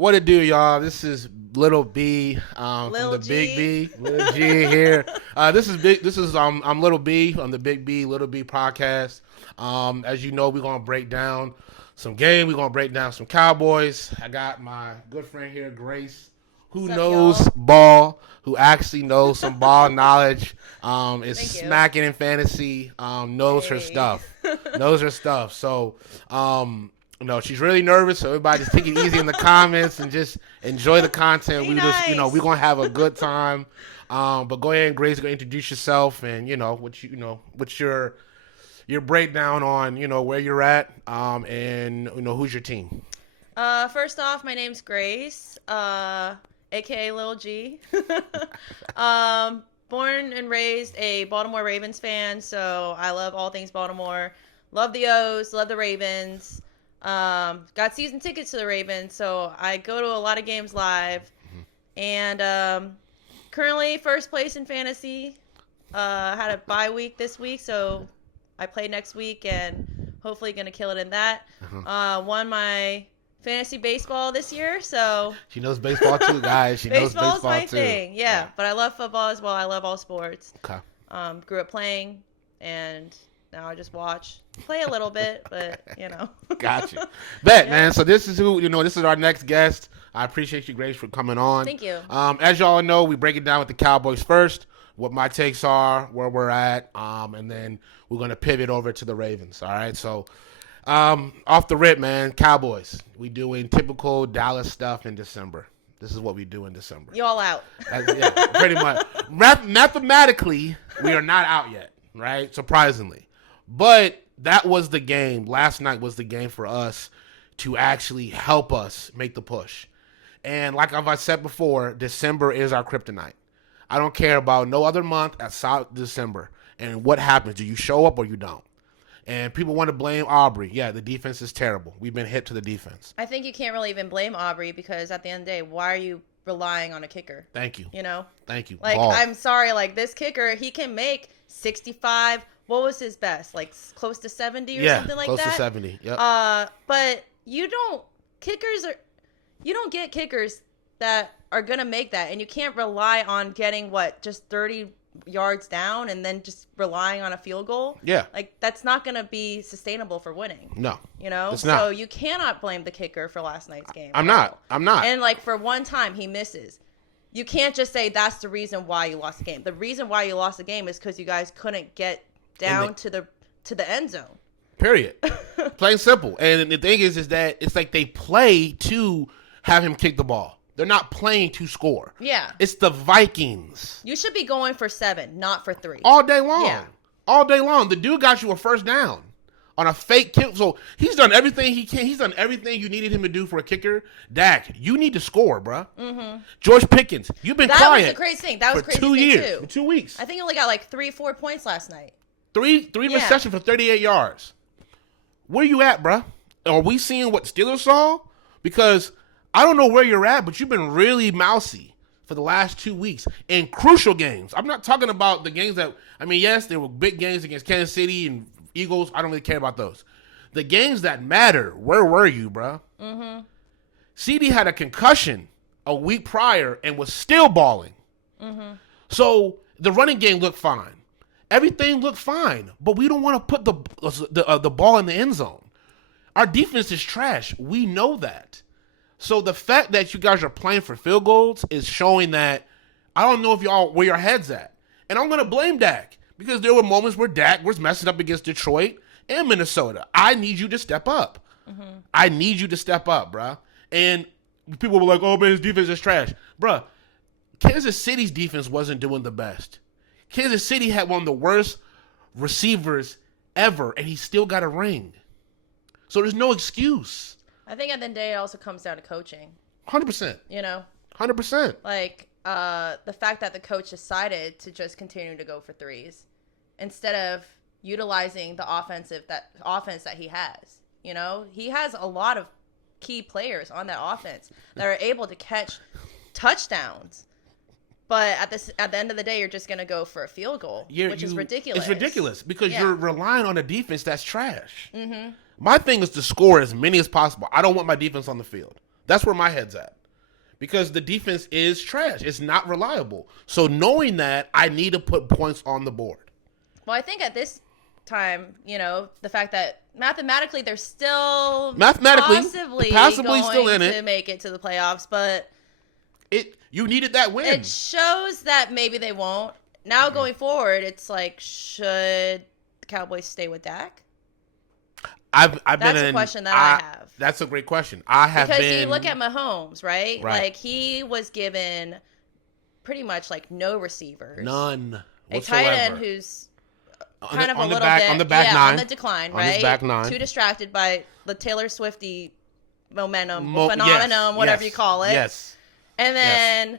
What it do, y'all? This is Little B from Lil the G. Big B. Little G here. This is big. This is I'm Little B on the Big B Little B podcast. As you know, we're gonna break down some game. We're gonna break down some Cowboys. I got my good friend here, Grace, who What's up, knows y'all? ball, who actually knows some ball knowledge. Is Thank you. smacking in fantasy. Knows her Hey. stuff. Knows her stuff. So, no, she's really nervous, so everybody just take it easy in the comments and just enjoy the content. Be We just, nice. we're gonna have a good time. But go ahead, Grace, go introduce yourself and what's your breakdown on where you're at, and who's your team. First off, my name's Grace, aka Lil G. Born and raised a Baltimore Ravens fan, so I love all things Baltimore. Love the O's, love the Ravens. Got season tickets to the Ravens, so I go to a lot of games live. And currently first place in fantasy. Had a bye week this week, so I play next week and hopefully gonna kill it in that. Won my fantasy baseball this year, so She knows baseball too, guys. She knows baseball's baseball my too. thing. Yeah, but I love football as well. I love all sports. Okay. Grew up playing, and now I just watch, play a little bit, but Gotcha. Bet, Yeah. man. So this is this is our next guest. I appreciate you, Grace, for coming on. Thank you. As y'all know, we break it down with the Cowboys first, what my takes are, where we're at, and then we're going to pivot over to the Ravens. All right. So off the rip, man, Cowboys. We doing typical Dallas stuff in December. This is what we do in December. You all out. Yeah, pretty much. Mathematically, we are not out yet, right? Surprisingly. But that was the game. Last night was the game for us to actually help us make the push. And like I've said before, December is our kryptonite. I don't care about no other month outside December. And what happens? Do you show up or you don't? And people want to blame Aubrey. Yeah, the defense is terrible. We've been hit to the defense. I think you can't really even blame Aubrey because at the end of the day, why are you relying on a kicker? Thank you. Thank you. Like, Ball. I'm sorry, like this kicker, he can make 65. What was his best? Like close to 70 or something like close that? to 70. Yep. But you don't get kickers that are going to make that, and you can't rely on getting just 30 yards down and then just relying on a field goal. Yeah. Like that's not going to be sustainable for winning. No. It's So not. you cannot blame the kicker for last night's game. I'm not. And like for one time he misses. You can't just say that's the reason why you lost the game. The reason why you lost the game is because you guys couldn't get down to the end zone. Period. Plain simple. And the thing is that it's like they play to have him kick the ball. They're not playing to score. Yeah. It's the Vikings. You should be going for 7, not for 3. All day long. Yeah. All day long. The dude got you a first down on a fake kick. So he's done everything he can. He's done everything you needed him to do for a kicker. Dak, you need to score, bruh. Mm-hmm. George Pickens, you've been That quiet. was the crazy thing. That was for crazy 2 thing years. too. For 2 weeks. I think he only got like 3-4 points last night. Three Yeah. receptions for 38 yards. Where you at, bruh? Are we seeing what Steelers saw? Because I don't know where you're at, but you've been really mousy for the last 2 weeks in crucial games. I'm not talking about the games that, yes, there were big games against Kansas City and Eagles. I don't really care about those. The games that matter, where were you, bruh? Mm-hmm. CD had a concussion a week prior and was still balling. Mm-hmm. So the running game looked fine. Everything looked fine, but we don't want to put the ball in the end zone. Our defense is trash. We know that. So the fact that you guys are playing for field goals is showing that I don't know if where your head's at. And I'm going to blame Dak because there were moments where Dak was messing up against Detroit and Minnesota. I need you to step up. Mm-hmm. I need you to step up, bruh. And people were like, oh, man, his defense is trash. Bruh, Kansas City's defense wasn't doing the best. Kansas City had one of the worst receivers ever, and he still got a ring. So there's no excuse. I think at the end of the day, it also comes down to coaching. 100%. 100%. Like the fact that the coach decided to just continue to go for threes instead of utilizing the offense that he has. He has a lot of key players on that offense that are able to catch touchdowns. But at the end of the day, you're just going to go for a field goal, which is ridiculous. It's ridiculous because you're relying on a defense that's trash. Mm-hmm. My thing is to score as many as possible. I don't want my defense on the field. That's where my head's at. Because the defense is trash. It's not reliable. So knowing that, I need to put points on the board. Well, I think at this time, the fact that mathematically they're still possibly going still in it to make it to the playoffs, but you needed that win. It shows that maybe they won't. Now going forward, it's like, should the Cowboys stay with Dak? That's a question that I have. That's a great question. Because you look at Mahomes, right? Like, he was given pretty much like no receivers. None whatsoever. A tight end who's kind of a little bit on the back nine. On the decline, right? On his back nine. Too distracted by the Taylor Swifty phenomenon, whatever you call it. Yes. And then,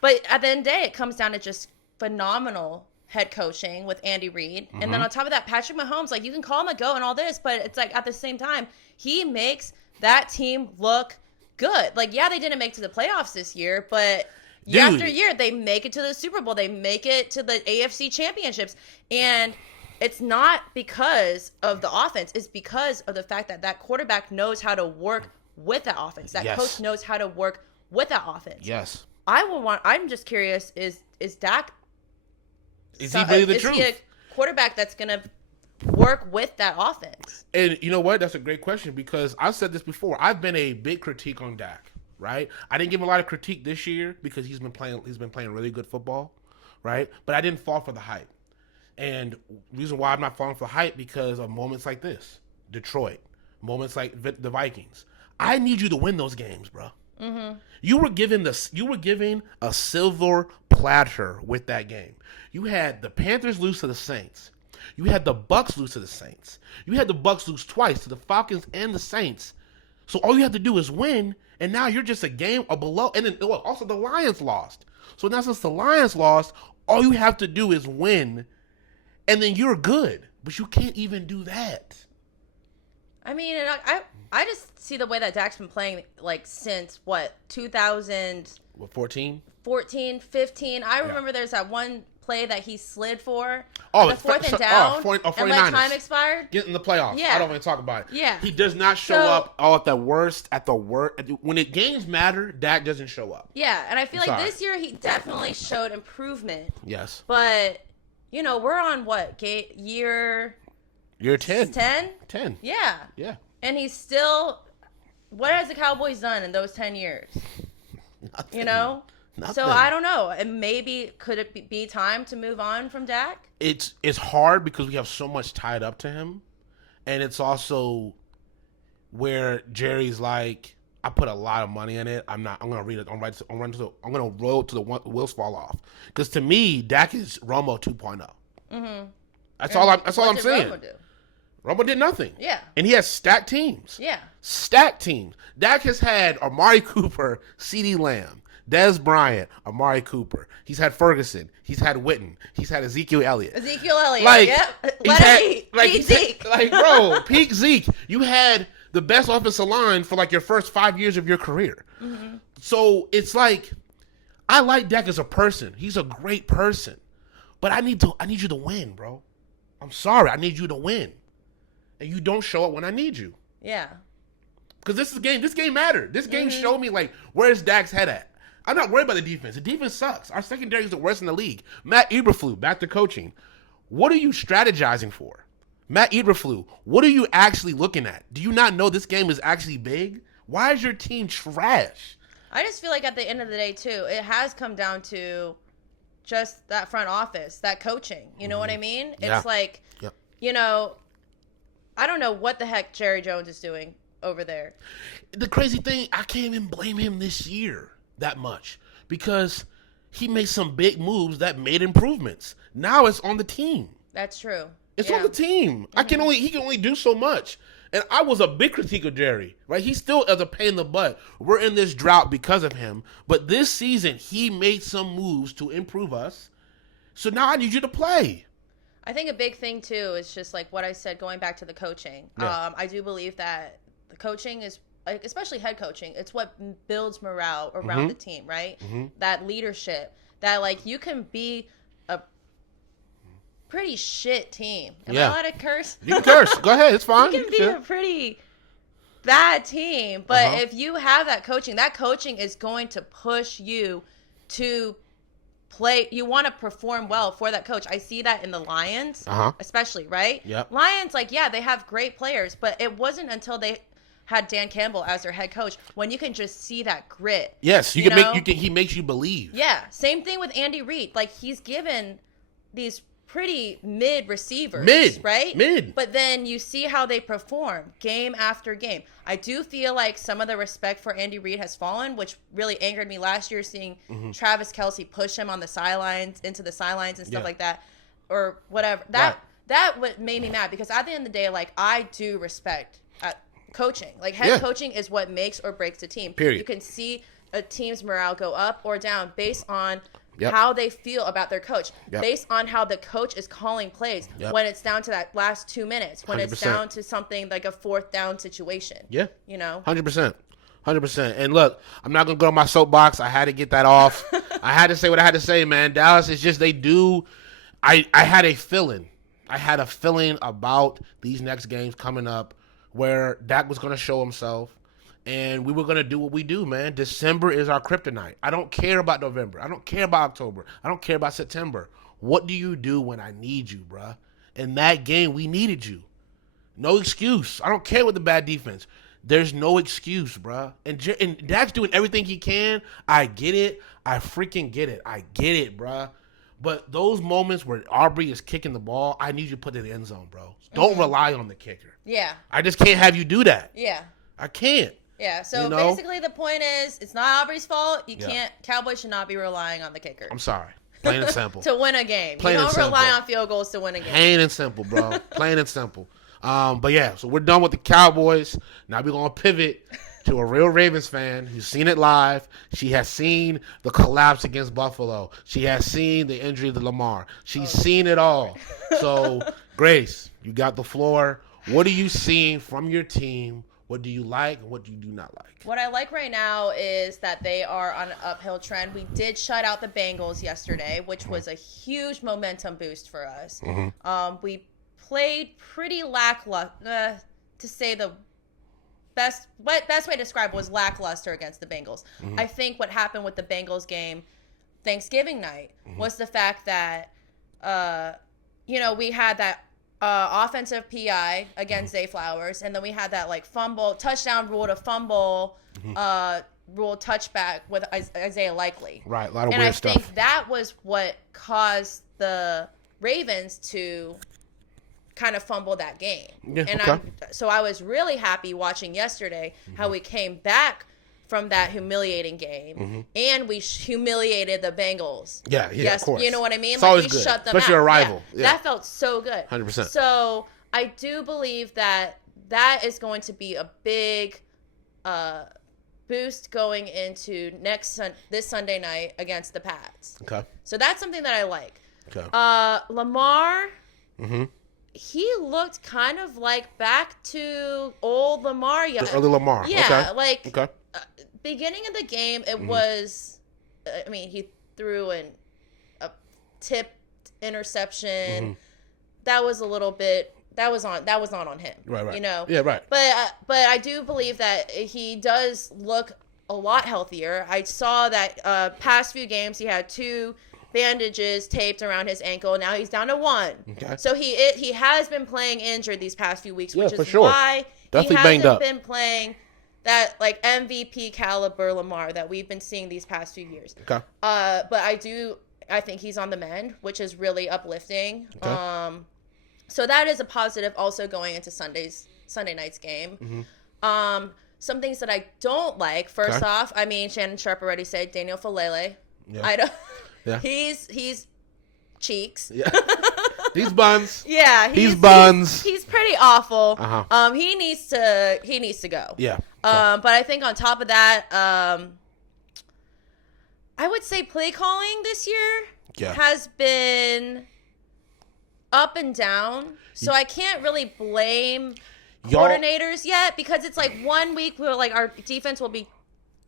but at the end of the day, it comes down to just phenomenal head coaching with Andy Reid. Mm-hmm. And then on top of that, Patrick Mahomes, like, you can call him a GOAT and all this, but it's like at the same time, he makes that team look good. Like, yeah, they didn't make it to the playoffs this year, but year after year, they make it to the Super Bowl. They make it to the AFC championships. And it's not because of the offense. It's because of the fact that that quarterback knows how to work with that offense. That coach knows how to work with that offense. Yes. I'm just curious, is Dak, is he really the truth? Is he a quarterback that's going to work with that offense? And you know what? That's a great question, because I've said this before. I've been a big critique on Dak, right? I didn't give him a lot of critique this year because he's been playing really good football, right? But I didn't fall for the hype. And the reason why I'm not falling for the hype, because of moments like this, Detroit, moments like the Vikings. I need you to win those games, bro. Mm-hmm. You were given a silver platter with that game. You had the Panthers lose to the Saints. You had the Bucks lose to the Saints. You had the Bucks lose twice to the Falcons and the Saints. So all you have to do is win, and now you're just a game or below. And then also the Lions lost. So now since the Lions lost, all you have to do is win, and then you're good. But you can't even do that. I mean, I just see the way that Dak's been playing, like, since, 2014? 14, 15. I remember there's that one play that he slid for. The fourth and down. And when time expired. Get in the playoffs. Yeah. I don't want to talk about it. Yeah. He does not show up at the worst. When games matter, Dak doesn't show up. Yeah, and I feel like this year he definitely showed improvement. Yes. But, we're on what? Year 10. 10? 10. Yeah. Yeah. And he's still... What has the Cowboys done in those 10 years? Nothing. Nothing. So I don't know. And maybe could it be time to move on from Dak? It's hard because we have so much tied up to him. And it's also where Jerry's like, I put a lot of money in it. I'm gonna read it. I'm gonna roll to the wheels fall off. Because to me, Dak is Romo 2.0. Mm-hmm. That's all I'm saying. Romo do? Romo did nothing. Yeah. And he has stacked teams. Yeah. Stacked teams. Dak has had Amari Cooper, CeeDee Lamb, Dez Bryant, Amari Cooper. He's had Ferguson. He's had Witten. He's had Ezekiel Elliott. Yep. Peak Zeke. Like, bro, peak Zeke. You had the best offensive line for like your first 5 years of your career. Mm-hmm. So it's like, I like Dak as a person. He's a great person. But I need you to win, bro. I'm sorry. I need you to win. And you don't show up when I need you. Yeah. Because this game mattered. This game showed me, like, where's Dak's head at? I'm not worried about the defense. The defense sucks. Our secondary is the worst in the league. Matt Eberflus, back to coaching. What are you strategizing for? Matt Eberflus, what are you actually looking at? Do you not know this game is actually big? Why is your team trash? I just feel like at the end of the day, too, it has come down to just that front office, that coaching. You know what I mean? It's like, I don't know what the heck Jerry Jones is doing over there. The crazy thing, I can't even blame him this year that much because he made some big moves that made improvements. Now it's on the team. That's true. It's on the team. Mm-hmm. He can only do so much. And I was a big critique of Jerry, right? He still is a pain in the butt. We're in this drought because of him. But this season, he made some moves to improve us. So now I need you to play. I think a big thing, too, is just like what I said, going back to the coaching. Yeah. I do believe that the coaching is, especially head coaching, it's what builds morale around the team, right? Mm-hmm. That leadership, that, like, you can be a pretty shit team. Am I allowed to curse? You can curse. Go ahead. It's fine. You can be a pretty bad team. But if you have that coaching is going to push you to play. You want to perform well for that coach. I see that in the Lions, especially, right? Yep. Lions, like, yeah, they have great players, but it wasn't until they had Dan Campbell as their head coach when you can just see that grit. Yes, he makes you believe. Yeah, same thing with Andy Reid. Like, he's given these pretty mid receivers, right? Mid. But then you see how they perform game after game. I do feel like some of the respect for Andy Reid has fallen, which really angered me last year, seeing Travis Kelce push him on the sidelines, into the sidelines and stuff like that, or whatever. That what made me mad, because at the end of the day, like, I do respect coaching. Like, head coaching is what makes or breaks a team. Period. You can see a team's morale go up or down based on how they feel about their coach, based on how the coach is calling plays when it's down to that last 2 minutes, when 100%. It's down to something like a fourth down situation. Yeah. You know? 100%. 100%. And look, I'm not going to go on my soapbox. I had to get that off. I had to say what I had to say, man. Dallas is just, they do. I had a feeling. I had a feeling about these next games coming up where Dak was going to show himself. And we were going to do what we do, man. December is our kryptonite. I don't care about November. I don't care about October. I don't care about September. What do you do when I need you, bruh? In that game, we needed you. No excuse. I don't care with the bad defense. There's no excuse, bruh. And Dak's doing everything he can. I get it. I freaking get it. I get it, bruh. But those moments where Aubrey is kicking the ball, I need you to put it in the end zone, bro. Don't rely on the kicker. Yeah. I just can't have you do that. Yeah. I can't. Yeah, so basically the point is, it's not Aubrey's fault. You can't. Cowboys should not be relying on the kicker. I'm sorry. Plain and simple. To win a game. Plain you and don't simple. rely on field goals to win a game. Plain and simple, bro. Plain and simple. But yeah, so we're done with the Cowboys. Now we're going to pivot to a real Ravens fan who's seen it live. She has seen the collapse against Buffalo. She has seen the injury to Lamar. She's seen it all. So, Grace, you got the floor. What are you seeing from your team? What do you like and what do you do not like? What I like right now is that they are on an uphill trend. We did shut out the Bengals yesterday, which was a huge momentum boost for us. We played pretty lackluster, to say the best way to describe it was lackluster against the Bengals. I think what happened with the Bengals game Thanksgiving night was the fact that, we had that offensive PI against Zay Flowers, and then we had that like fumble touchdown rule to fumble rule touchback with Isaiah Likely. Right, a lot of and weird I stuff. think that was what caused the Ravens to kind of fumble that game. Yeah, and so I was really happy watching yesterday how we came back from that humiliating game, and we humiliated the Bengals. Yeah, yes, of course. You know what I mean? It's like always we good, shut them especially out. a rival. Yeah. That felt so good. 100%. So I do believe that is going to be a big boost going into this Sunday night against the Pats. Okay. So that's something that I like. Okay. Lamar. He looked kind of like back to old Lamar. Early Lamar. Yeah, okay. Beginning of the game, it was. I mean, he threw a tipped interception. That was a little bit. That was not on him. Right. You know. Yeah. Right. But I do believe that he does look a lot healthier. I saw that past few games he had 2 bandages taped around his ankle. Now he's down to 1. Okay. So he has been playing injured these past few weeks, which is why Definitely he banged hasn't up. been playing that like MVP caliber Lamar that we've been seeing these past few years. Okay. But I think he's on the mend, which is really uplifting. Okay. So that is a positive also going into Sunday night's game. Some things that I don't like. First off, I mean, Shannon Sharp already said Daniel Falele. Yeah. I don't. Yeah. He's cheeks. Yeah. These buns. Yeah. He's buns. He's pretty awful. He needs to go. Yeah. But I think on top of that, I would say play calling this year has been up and down. So I can't really blame coordinators yet, because it's like 1 week we're like our defense will be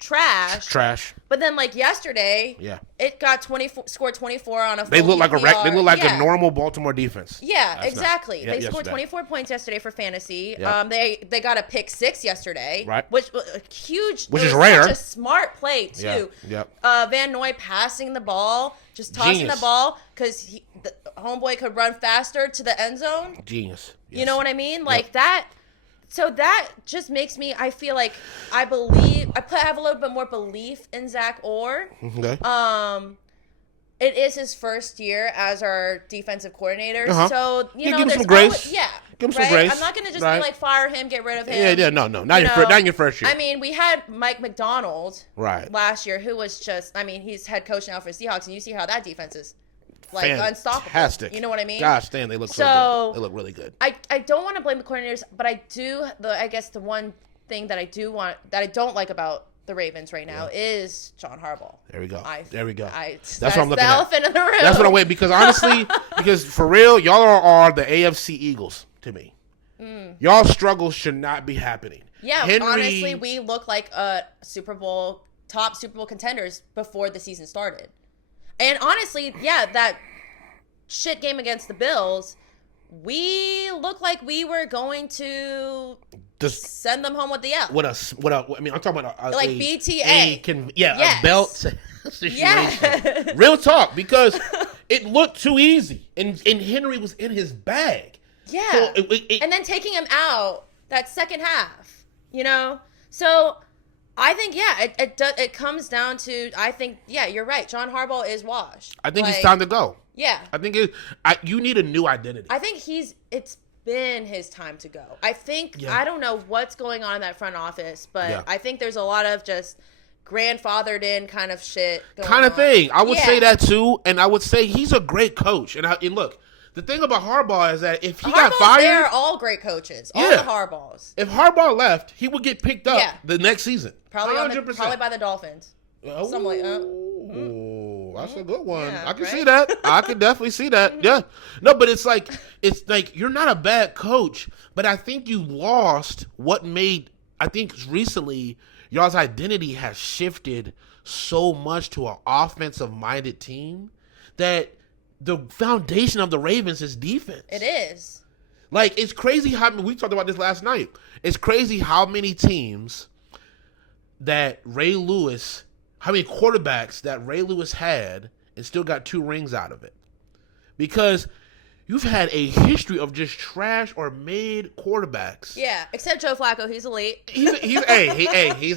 trash. Trash. But then like yesterday, Yeah. it got scored 24 on a full They look like PPR. they look like Yeah. a normal Baltimore defense. Yeah, That's exactly. not- yeah, They scored yesterday. 24 points yesterday for fantasy. Yeah. They got a pick 6 yesterday, Right. which was a huge, Which it is was rare. Such a smart play too. Yeah. Yep. Van Noy passing the ball, just tossing Genius. the ball because the homeboy could run faster to the end zone. Genius. Yes. You know what I mean? Like that. So that just makes me. I feel like I have a little bit more belief in Zach Orr. Okay. It is his first year as our defensive coordinator, Uh-huh. so you know, give him there's some grace. always, yeah, Give him some right? grace. I'm not gonna just Right. be like fire him, get rid of him. Yeah. No. Not in your first year. I mean, we had Mike McDonald Right. last year, who was just. I mean, he's head coach now for Seahawks, and you see how that defense is like unstoppable. Fantastic. You know what I mean? Gosh, damn, they look so good. They look really good. I don't want to blame the coordinators, but I do. I guess the one thing that I don't like about the Ravens right now is John Harbaugh. There we go. That's That's what I'm looking the at. elephant in the room. That's what I'm waiting because honestly, because for real, y'all are the AFC Eagles to me. Y'all struggles should not be happening. Yeah, Henry, honestly, we look like top Super Bowl contenders before the season started. And honestly, yeah, that shit game against the Bills, we look like we were going to send them home with the L. I mean, I'm talking about like BTA. A belt situation. Yeah. Real talk, because it looked too easy, and Henry was in his bag. Yeah. So and then taking him out that second half, you know? So I think, it comes down to, you're right. John Harbaugh is washed. I think it's time to go. Yeah. I think you need a new identity. I think it's been his time to go. I think, I don't know what's going on in that front office, but I think there's a lot of just grandfathered in kind of shit going kind of on. thing. I would say that too, and I would say he's a great coach. And look, the thing about Harbaugh is that if he got fired, they're all great coaches. All the Harbaughs. If Harbaugh left, he would get picked up the next season. Probably by the Dolphins. Oh, that's a good one. Yeah, I can see that. I can definitely see that. Yeah. No, but it's like you're not a bad coach, but I think you lost what made. I think recently y'all's identity has shifted so much to an offensive-minded team that the foundation of the Ravens is defense. It is. Like, it's crazy how we talked about this last night. It's crazy how many teams that how many quarterbacks that Ray Lewis had and still got 2 rings out of it. Because you've had a history of just trash or made quarterbacks. Yeah, except Joe Flacco, he's elite. He's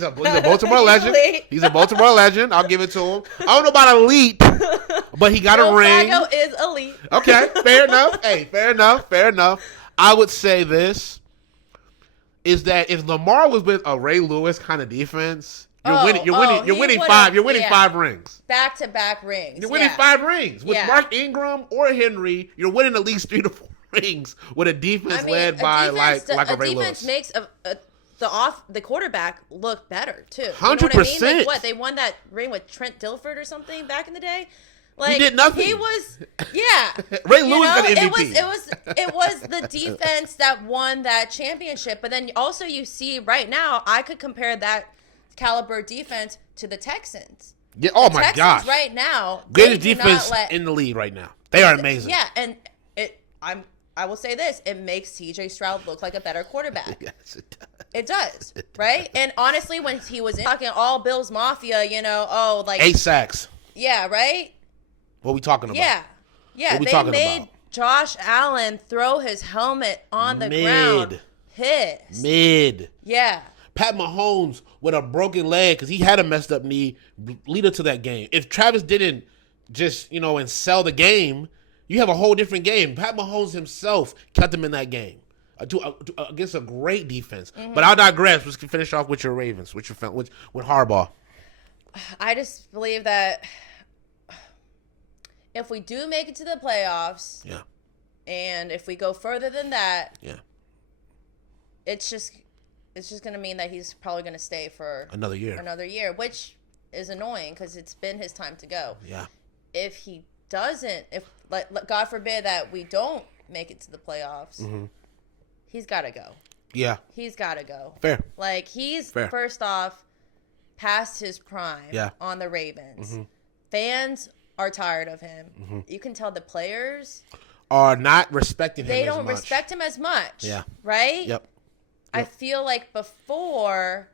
a Baltimore legend. He's a Baltimore legend. I'll give it to him. I don't know about elite, but he got a ring. Flacco is elite. Okay, fair enough. Fair enough. I would say this is that if Lamar was with a Ray Lewis kind of defense, you're winning 5 rings. Back-to-back rings. You're winning 5 rings. With Mark Ingram or Henry, you're winning at least 3 to 4 rings with a defense led by like a Ray Lewis. A defense makes the quarterback look better too. 100%. Like what, they won that ring with Trent Dilford or something back in the day? Like, he did nothing. He was, Ray Lewis got an MVP. It was the defense that won that championship. But then also you see right now, I could compare that caliber defense to the Texans. Yeah. Oh my gosh. Right now, greatest defense in the league right now. They are amazing. Yeah, and I will say this: it makes C.J. Stroud look like a better quarterback. Yes, it does. It does, right? And honestly, when he was talking all Bills Mafia, 8 sacks. Yeah, right. What are we talking about? Yeah. They made Josh Allen throw his helmet on the ground. Pissed. Mid. Yeah. Pat Mahomes with a broken leg because he had a messed up knee lead up to that game. If Travis didn't just, and sell the game, you have a whole different game. Pat Mahomes himself kept him in that game against a great defense. Mm-hmm. But I'll digress. Let's finish off with your Ravens, with Harbaugh. I just believe that if we do make it to the playoffs, and if we go further than that, it's just going to mean that he's probably going to stay for another year, which is annoying because it's been his time to go. Yeah. If he doesn't, God forbid that we don't make it to the playoffs, he's got to go. Yeah. He's got to go. Fair. Like, first off, past his prime on the Ravens. Fans are tired of him. You can tell the players are not respecting him they as don't much. respect him as much. Yeah. Right? Yep. I feel like before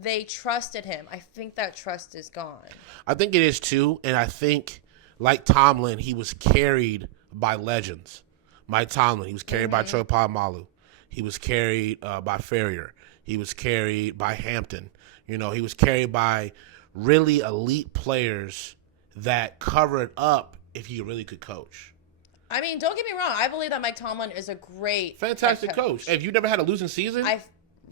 they trusted him. I think that trust is gone. I think it is too, and I think, like Tomlin, he was carried by legends. Mike Tomlin, he was carried by Troy Polamalu. He was carried by Ferrier. He was carried by Hampton. You know, he was carried by really elite players that covered up if he really could coach. I mean, don't get me wrong. I believe that Mike Tomlin is a great fantastic coach. If you've never had a losing season, right?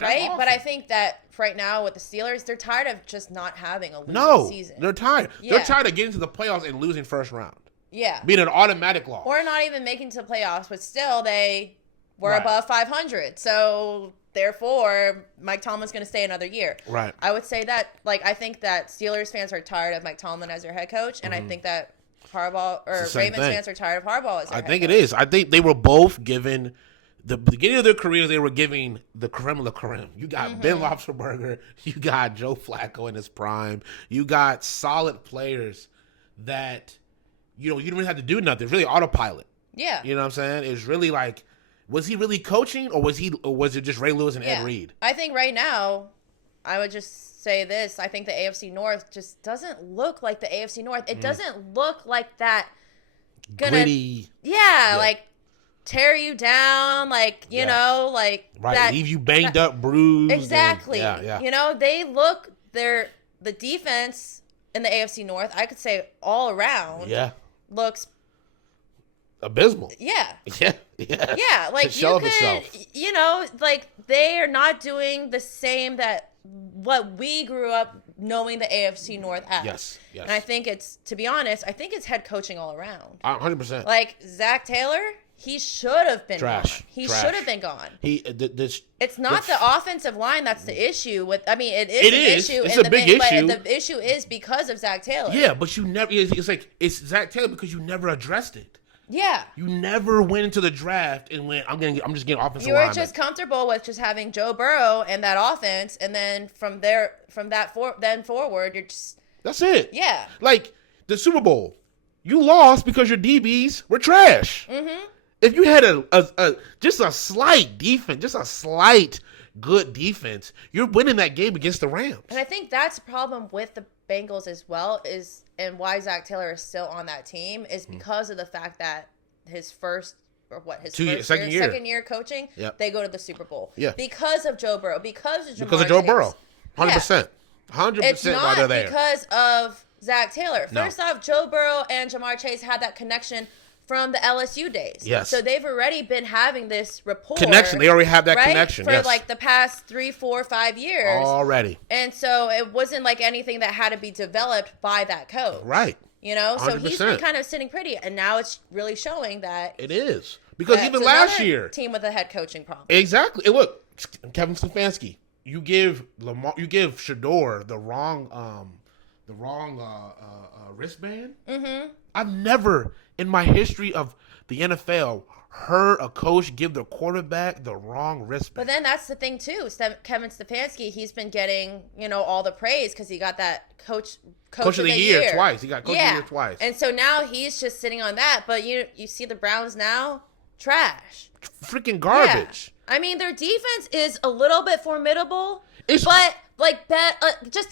Awesome. But I think that right now with the Steelers, they're tired of just not having a losing season. They're tired. Yeah. They're tired of getting to the playoffs and losing first round. Yeah. Being an automatic loss. Or not even making to the playoffs, but still they were above 500. So therefore, Mike Tomlin's going to stay another year. Right. I would say that, like, I think that Steelers fans are tired of Mike Tomlin as their head coach, and I think that Harbaugh or Ravens fans are tired of Harbaugh as their head coach. I think it is. I think they were both given the beginning of their careers. They were giving the creme of the creme. You got Ben Roethlisberger. You got Joe Flacco in his prime. You got solid players that you don't even have to do nothing. It's really autopilot. Yeah. You know what I'm saying? It's really like, was he really coaching, or was it just Ray Lewis and Ed Reed? I think right now, I would just say this. I think the AFC North just doesn't look like the AFC North. It doesn't look like that gritty. Yeah, like tear you down, like, you know, like that, leave you banged up, bruised. Exactly. You know, the defense in the AFC North, I could say all around looks abysmal. Yeah. Yeah, like you could, you know, like they are not doing the same that what we grew up knowing the AFC North as. Yes. And I think it's, to be honest, I think it's head coaching all around. 100%. Like Zach Taylor, he should have been gone. He should have been gone. It's not the offensive line that's the issue. It is an issue. It's a big issue. But the issue is because of Zach Taylor. Yeah, but you never. It's Zach Taylor because you never addressed it. Yeah. You never went into the draft and went, I'm just getting offensive line. You were just comfortable with just having Joe Burrow and that offense, and then from that forward, you're just. That's it. Yeah. Like the Super Bowl, you lost because your DBs were trash. Mm-hmm. If you had just a slight defense, just a slight good defense, you're winning that game against the Rams. And I think that's the problem with the Bengals as well, and why Zach Taylor is still on that team is because of the fact that his second year coaching, they go to the Super Bowl. Yeah. Because of Joe Burrow, because of Joe Burrow. 100%. 100% it's not why they're there. Because of Zach Taylor. First off, Joe Burrow and Jamar Chase had that connection from the LSU days. Yes. So they've already been having this rapport. Connection. They already have that connection. For like the past 3, 4, 5 years. Already. And so it wasn't like anything that had to be developed by that coach. Right. You know? 100%. So he's been kind of sitting pretty. And now it's really showing that. It is. Because even last year. Team with a head coaching problem. Exactly. And look, Kevin Stefanski, you give Shador the wrong wristband. Mm-hmm. I've never in my history of the NFL heard a coach give the quarterback the wrong wristband. But then that's the thing too. Kevin Stefanski, he's been getting, all the praise because he got that coach of the year twice. He got coach of the year twice. And so now he's just sitting on that. But you see the Browns now, trash, freaking garbage. Yeah. I mean, their defense is a little bit formidable, just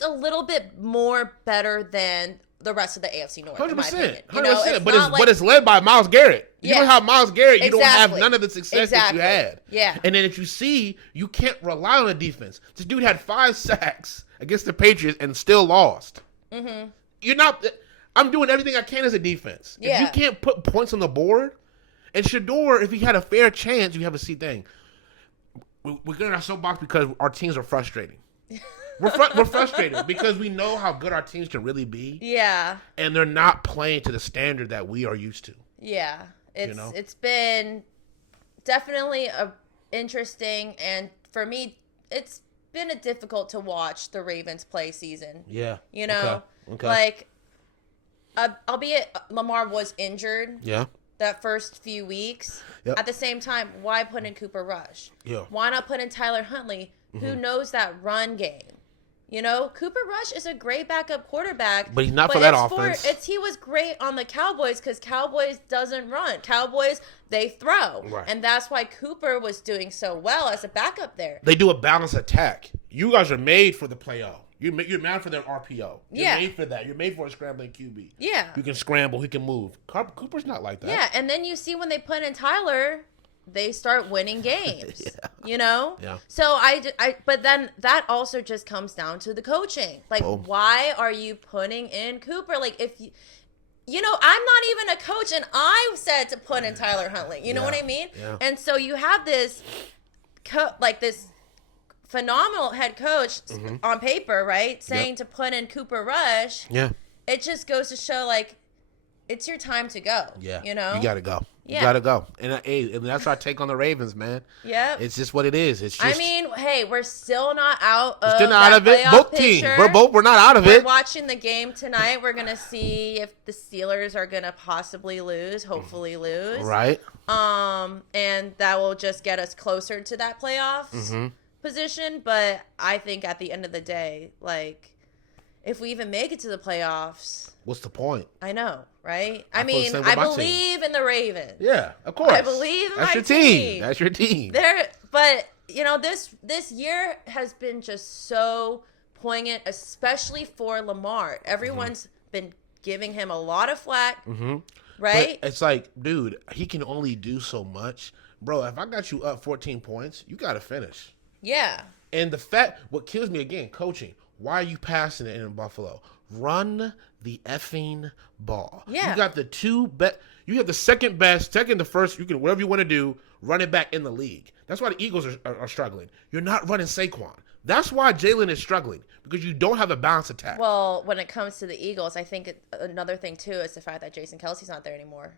a little bit more better than the rest of the AFC North. 100%. 100%. But it's led by Myles Garrett. You know how Myles Garrett, you don't have none of the success that you had. Yeah. And then if you see, you can't rely on the defense. This dude had 5 sacks against the Patriots and still lost. Mm-hmm. I'm doing everything I can as a defense. Yeah. If you can't put points on the board, and Shador, if he had a fair chance, you have a see thing. We're getting our soapbox because our teams are frustrating. We're frustrated because we know how good our teams can really be. Yeah. And they're not playing to the standard that we are used to. Yeah. It's been definitely interesting, and for me, it's been difficult to watch the Ravens play season. Yeah. Okay. Like, albeit Lamar was injured. Yeah. That first few weeks. Yep. At the same time, why put in Cooper Rush? Yeah. Why not put in Tyler Huntley, who knows that run game? Cooper Rush is a great backup quarterback. But he's not for that offense. He was great on the Cowboys because Cowboys doesn't run. Cowboys, they throw. Right. And that's why Cooper was doing so well as a backup there. They do a balanced attack. You guys are made for the play-o. You're made for their RPO. You're made for that. You're made for a scrambling QB. Yeah. You can scramble. He can move. Cooper's not like that. Yeah, and then you see when they put in Tyler, they start winning games. Yeah. So but then that also just comes down to the coaching. Like, why are you putting in Cooper? Like, if I'm not even a coach, and I said to put in Tyler Huntley. You know what I mean? Yeah. And so you have this, this phenomenal head coach on paper, right? Saying to put in Cooper Rush. Yeah. It just goes to show, like, it's your time to go. Yeah. You know? You got to go. Yeah. You got to go. And that's our take on the Ravens, man. Yep. It's just what it is. It's just, hey, we're still not out of it. Both teams. We're not out of it. We're watching the game tonight. We're going to see if the Steelers are going to possibly lose, hopefully lose. Right. And that will just get us closer to that playoffs position. But I think at the end of the day, like, if we even make it to the playoffs, what's the point? I know, right? I believe in the Ravens. Yeah, of course. I believe in That's my your team. That's your team. But this year has been just so poignant, especially for Lamar. Everyone's been giving him a lot of flack, right? But it's like, dude, he can only do so much, bro. If I got you up 14 points, you got to finish. Yeah. And what kills me again, coaching. Why are you passing it in Buffalo? Run the effing ball. Yeah. You got you have the second best, the first, you can, whatever you want to do, run it back in the league. That's why the Eagles are struggling. You're not running Saquon. That's why Jalen is struggling, because you don't have a balanced attack. Well, when it comes to the Eagles, I think another thing, too, is the fact that Jason Kelsey's not there anymore.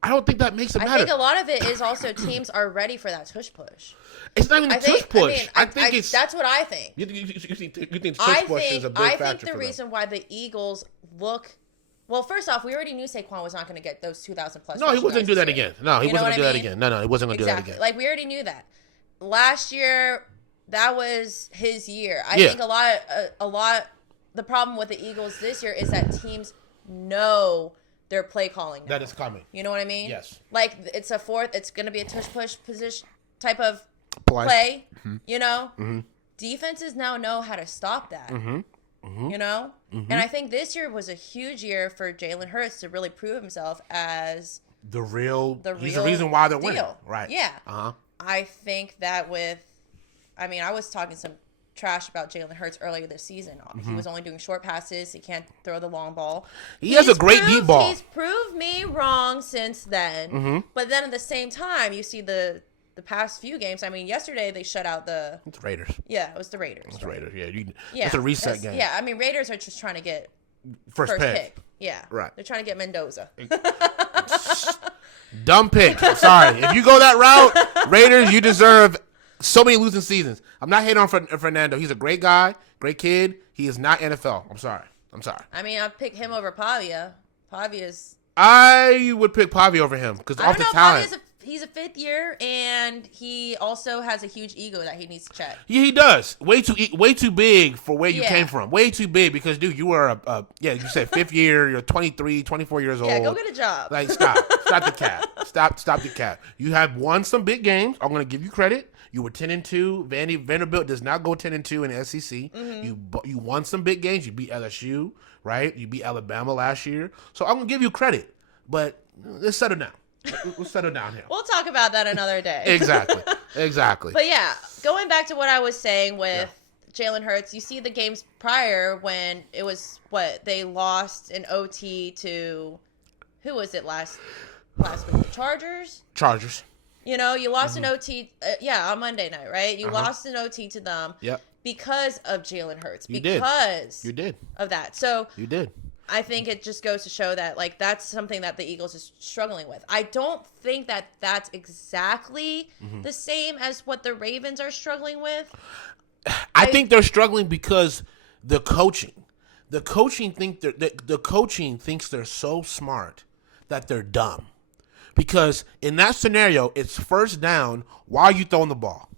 I don't think that makes it matter. I think a lot of it is also teams are ready for that tush push. It's not even a tush push. I think it's... That's what I think. You think tush push is a big factor for them. I think the reason why the Eagles look... Well, first off, we already knew Saquon was not going to get those 2,000 plus. No, he wasn't going to do that again. No, he wasn't going to do that again. No, he wasn't going to do that again. Like, we already knew that. Last year, that was his year. I think a lot... The problem with the Eagles this year is that teams know... They're play calling now. That is coming. You know what I mean? Yes. Like, it's going to be a tush push position type of play, Defenses now know how to stop that, And I think this year was a huge year for Jalen Hurts to really prove himself as he's the reason why they're winning. Right. Yeah. Uh-huh. I think that I was talking some trash about Jalen Hurts earlier this season. He was only doing short passes. He can't throw the long ball. He has a great deep ball. He's proved me wrong since then. But then at the same time, you see the past few games. I mean, yesterday they shut out the Raiders. Yeah, it was the Raiders. It's Raiders. Yeah, it's a reset game. Yeah, I mean, Raiders are just trying to get first pick. Yeah, right. They're trying to get Mendoza. Dumb pick. Sorry, if you go that route, Raiders, you deserve so many losing seasons. I'm not hating on Fernando. He's a great guy, great kid. He is not NFL. I'm sorry. I mean, I'd pick him over Pavia. Pavia's... I would pick Pavia over him because off the talent. He's a fifth year, and he also has a huge ego that he needs to check. Yeah, he does. Way too big for where you came from. Way too big because, dude, you were you said fifth year. You're 23, 24 years old. Yeah, go get a job. Like, stop the cap. Stop the cap. You have won some big games. I'm gonna give you credit. You were 10-2. Vanderbilt does not go 10-2 in the SEC. You won some big games. You beat LSU, right? You beat Alabama last year. So I'm gonna give you credit, but let's settle down. We'll settle down here. We'll talk about that another day. Exactly. But yeah, going back to what I was saying with Jalen Hurts, you see the games prior when it was they lost in OT to who was it last week? The Chargers. You lost an OT, on Monday night, right? You lost an OT to them because of Jalen Hurts. You did. Of that. So you did. I think it just goes to show that, like, that's something that the Eagles is struggling with. I don't think that that's exactly the same as what the Ravens are struggling with. I think they're struggling because the coaching thinks they're so smart that they're dumb. Because in that scenario, it's first down. Why are you throwing the ball?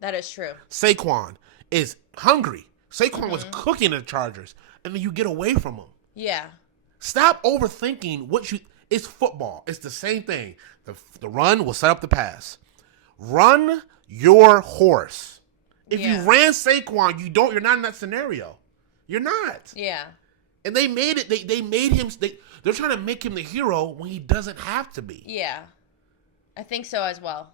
That is true. Saquon is hungry. Saquon was cooking the Chargers, and then you get away from them. Yeah. Stop overthinking it's football. It's the same thing. The run will set up the pass. Run your horse. If you ran Saquon, you're not in that scenario. You're not. Yeah. And they made it. They made him. They're trying to make him the hero when he doesn't have to be. Yeah. I think so as well.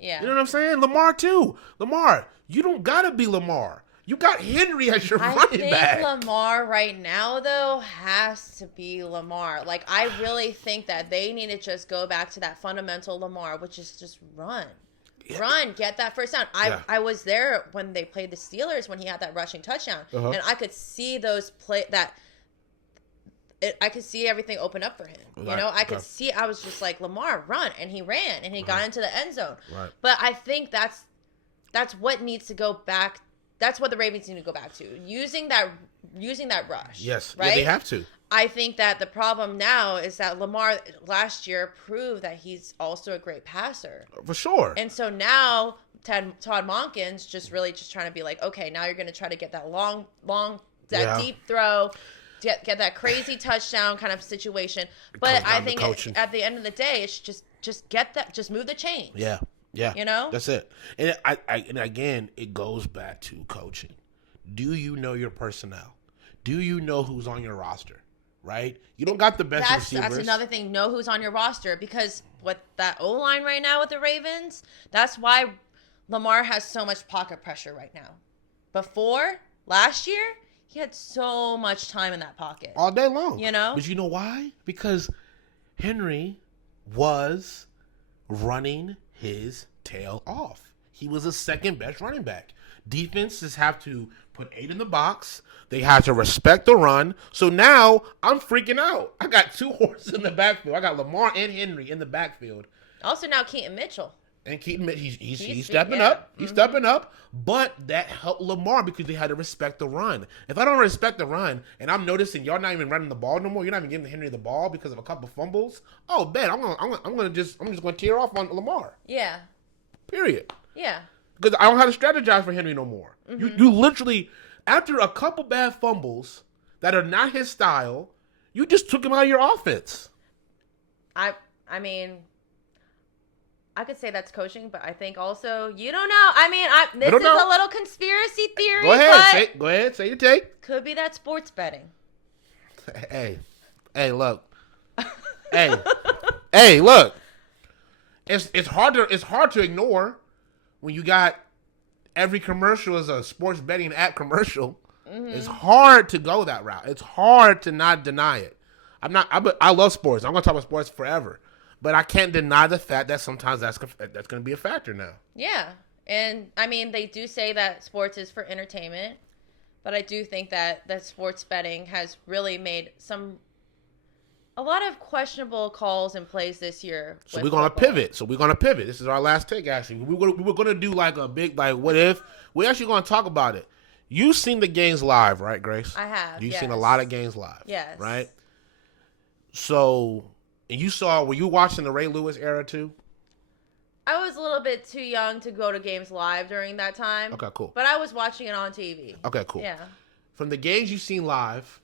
Yeah. You know what I'm saying? Lamar too. Lamar, you don't gotta be Lamar. You got Henry as your running back. I think Lamar right now, though, has to be Lamar. Like, I really think that they need to just go back to that fundamental Lamar, which is just run. Yeah. Run, get that first down. I was there when they played the Steelers when he had that rushing touchdown, and I could see those I could see everything open up for him. Right. You know, I could see. I was just like, Lamar, run, and he ran, and he got into the end zone. Right. But I think that's what needs to go back. That's what the Ravens need to go back to. Using that rush. Yes. Right? Yeah, they have to. I think that the problem now is that Lamar last year proved that he's also a great passer. For sure. And so now Todd Monken's just trying to be like, okay, now you're going to try to get that long, deep throw, get that crazy touchdown kind of situation. But I think at the end of the day, it's just get that, just move the chains. Yeah. Yeah, you know, that's it. And and again, it goes back to coaching. Do you know your personnel? Do you know who's on your roster? Right? You don't got the best receivers. That's another thing. Know who's on your roster, because with that O-line right now with the Ravens, that's why Lamar has so much pocket pressure right now. Before last year, he had so much time in that pocket all day long. You know, but you know why? Because Henry was running his tail off. He was a second best running back. Defenses have to put 8 in the box. They have to respect the run. So now I'm freaking out. I got 2 horses in the backfield. I got Lamar and Henry in the backfield. Also now Keaton Mitchell. And Keaton, he's stepping up. He's stepping up. But that helped Lamar because they had to respect the run. If I don't respect the run, and I'm noticing y'all not even running the ball no more, you're not even giving Henry the ball because of a couple fumbles. Oh man, I'm just gonna tear off on Lamar. Yeah. Period. Yeah. Because I don't have to strategize for Henry no more. You literally, after a couple bad fumbles that are not his style, you just took him out of your offense. I mean, I could say that's coaching, but I think also, you don't know. I mean, this is a little conspiracy theory. Go ahead, say your take. Could be that sports betting. Hey, look. hey, look. It's hard to ignore when you got every commercial is a sports betting app commercial. It's hard to go that route. It's hard to not deny it. I love sports. I'm gonna talk about sports forever. But I can't deny the fact that sometimes that's going to be a factor now. Yeah. And, I mean, they do say that sports is for entertainment. But I do think that sports betting has really made a lot of questionable calls in plays this year. So we're going to pivot. This is our last take, actually. We were going to do like a big, like, what if? We're actually going to talk about it. You've seen the games live, right, Grace? I have, You've seen a lot of games live. Yes. Right? So... And were you watching the Ray Lewis era too? I was a little bit too young to go to games live during that time. Okay, cool. But I was watching it on TV. Okay, cool. Yeah. From the games you've seen live,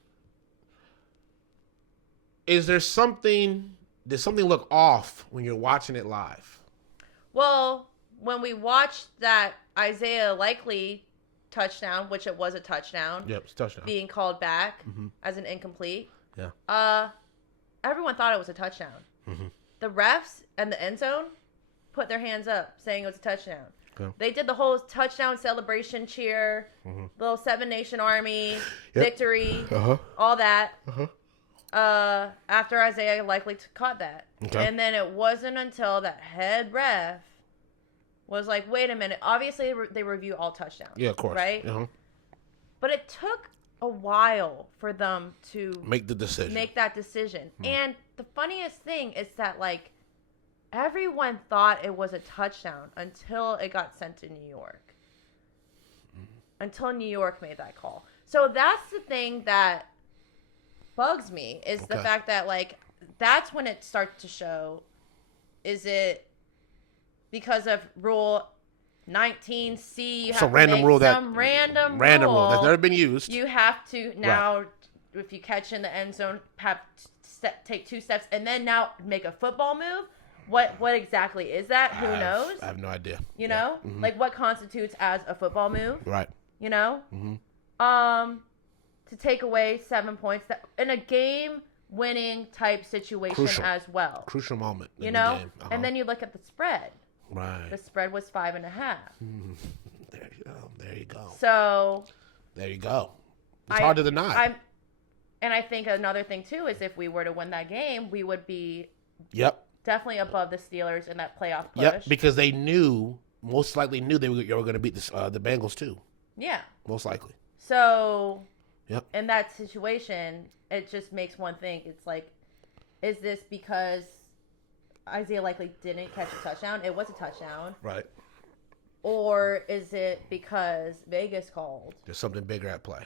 did something look off when you're watching it live? Well, when we watched that Isaiah Likely touchdown, which it was a touchdown. Yep, it's a touchdown. Being called back as an incomplete. Yeah. Everyone thought it was a touchdown. The refs and the end zone put their hands up saying it was a touchdown. Okay. They did the whole touchdown celebration cheer, little 7 Nation Army, victory, all that. After Isaiah Likely caught that. Okay. And then it wasn't until that head ref was like, wait a minute. Obviously, they review all touchdowns. Yeah, of course. Right? But it took a while for them to make that decision. And the funniest thing is that, like, everyone thought it was a touchdown until it got sent to New York. Until New York made that call. So that's the thing that bugs me, is the fact that, like, that's when it starts to show, is it because of Rule 19C. You have Some to random make rule some random rule that's never been used. You have to now, if you catch in the end zone, take 2 steps and then now make a football move. What exactly is that? Who knows? I have no idea. You know, like what constitutes as a football move? Right. You know, to take away 7 points in a game-winning type situation as well. Crucial moment. You know, and then you look at the spread. Right. The spread was 5.5. There you go. There you go. So. There you go. It's hard to deny. And I think another thing too is if we were to win that game, we would be. Yep. Definitely above the Steelers in that playoff push. Yep, because they most likely knew they were going to beat the Bengals too. Yeah. Most likely. So, yep. In that situation, it just makes one think. It's like, is this because Isaiah Likely didn't catch a touchdown? It was a touchdown. Right. Or is it because Vegas called? There's something bigger at play.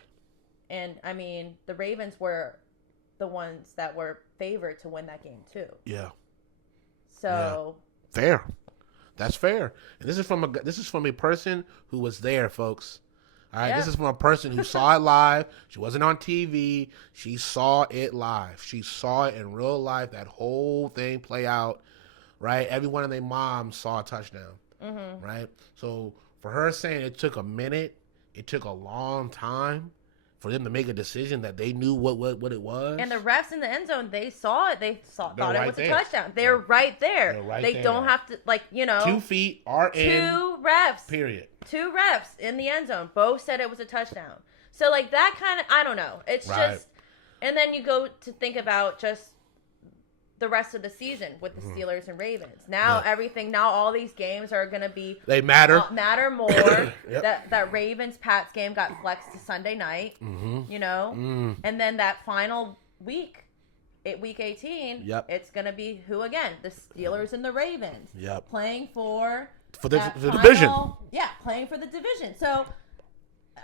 And, I mean, the Ravens were the ones that were favored to win that game too. Yeah. So fair, that's fair. And this is from a person who was there, folks. All right, This is from a person who saw it live. She wasn't on TV. She saw it live. She saw it in real life. That whole thing play out. Right, everyone and their mom saw a touchdown. Right, so for her saying it took a minute, it took a long time for them to make a decision that they knew what it was. And the refs in the end zone, they saw it. Thought it was a touchdown. They're right there. They don't have to, 2 feet are in. 2 refs. Period. 2 refs in the end zone. Both said it was a touchdown. So, that kind of, I don't know. It's just, and then you go to think about just the rest of the season with the Steelers and Ravens. Now all these games are going to be. They matter. Matter more. Yep. That Ravens-Pats game got flexed to Sunday night, you know? And then that final week, week 18, it's going to be who again? The Steelers and the Ravens. Yep. Playing for the division. Yeah, playing for the division. So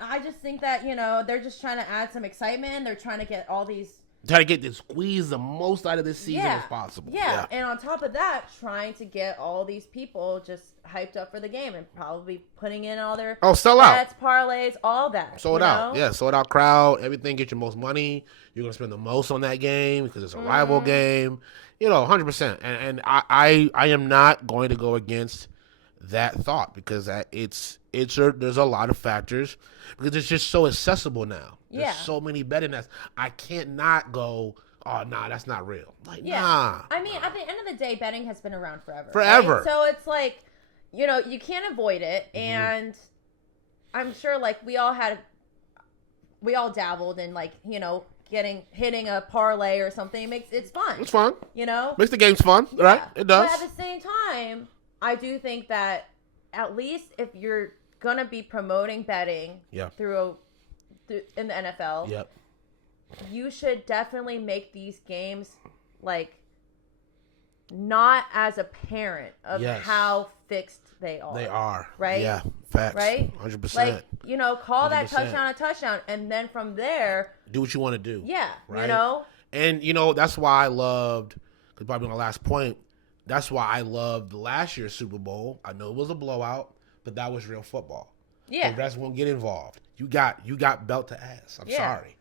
I just think that, they're just trying to add some excitement. They're trying to get all these. Try to squeeze the most out of this season as possible. Yeah, and on top of that, trying to get all these people just hyped up for the game and probably putting in all their sell bets, out, parlays, all that. Sold out, yeah, sold out crowd. Everything, get your most money. You're gonna spend the most on that game because it's a rival game. 100%. And I am not going to go against that thought because there's a lot of factors because it's just so accessible now. There's so many betting apps. I can't not go, oh, nah, that's not real. Nah. I mean, at the end of the day, betting has been around forever. Forever. Right? So it's like, you can't avoid it. And I'm sure, we all dabbled in, hitting a parlay or something. It's fun. It's fun. Makes the games fun, right? It does. But at the same time, I do think that at least if you're going to be promoting betting through in the NFL, you should definitely make these games not as apparent of how fixed they are. They are. Right? Yeah. Facts. Right? 100%. Call 100%. That touchdown a touchdown, and then from there, do what you want to do. Yeah. Right? And, that's why I loved, because probably my last point, that's why I loved last year's Super Bowl. I know it was a blowout, but that was real football. Yeah. The refs won't get involved. You got belt to ass. I'm sorry.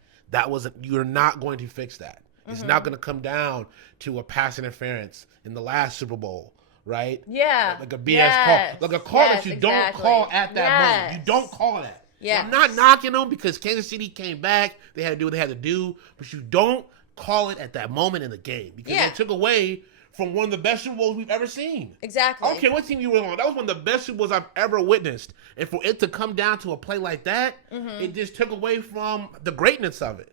You're not going to fix that. It's not going to come down to a pass interference in the last Super Bowl, right? Yeah. Like a BS call. Like a call that you don't call at that moment. You don't call that. Yeah. So I'm not knocking them because Kansas City came back. They had to do what they had to do. But you don't call it at that moment in the game because they took away from one of the best Super Bowls we've ever seen. Exactly. I don't care what team you were on. That was one of the best Super Bowls I've ever witnessed. And for it to come down to a play like that, it just took away from the greatness of it.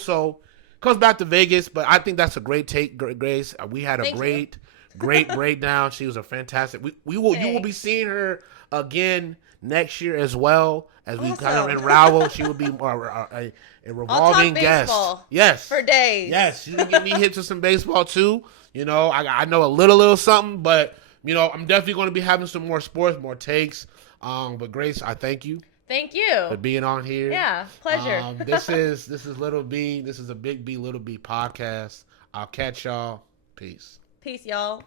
So it comes back to Vegas. But I think that's a great take, Grace. We had a great breakdown. She was a fantastic. You will be seeing her again next year as well as we kind of unravel. She will be a revolving guest. Yes. For days. Yes. She's going to get me hit to some baseball too. I know a little something, but, I'm definitely going to be having some more sports, more takes. But Grace, I thank you. Thank you. For being on here. Yeah, pleasure. This is Little B. This is a Big B, Little B podcast. I'll catch y'all. Peace. Peace, y'all.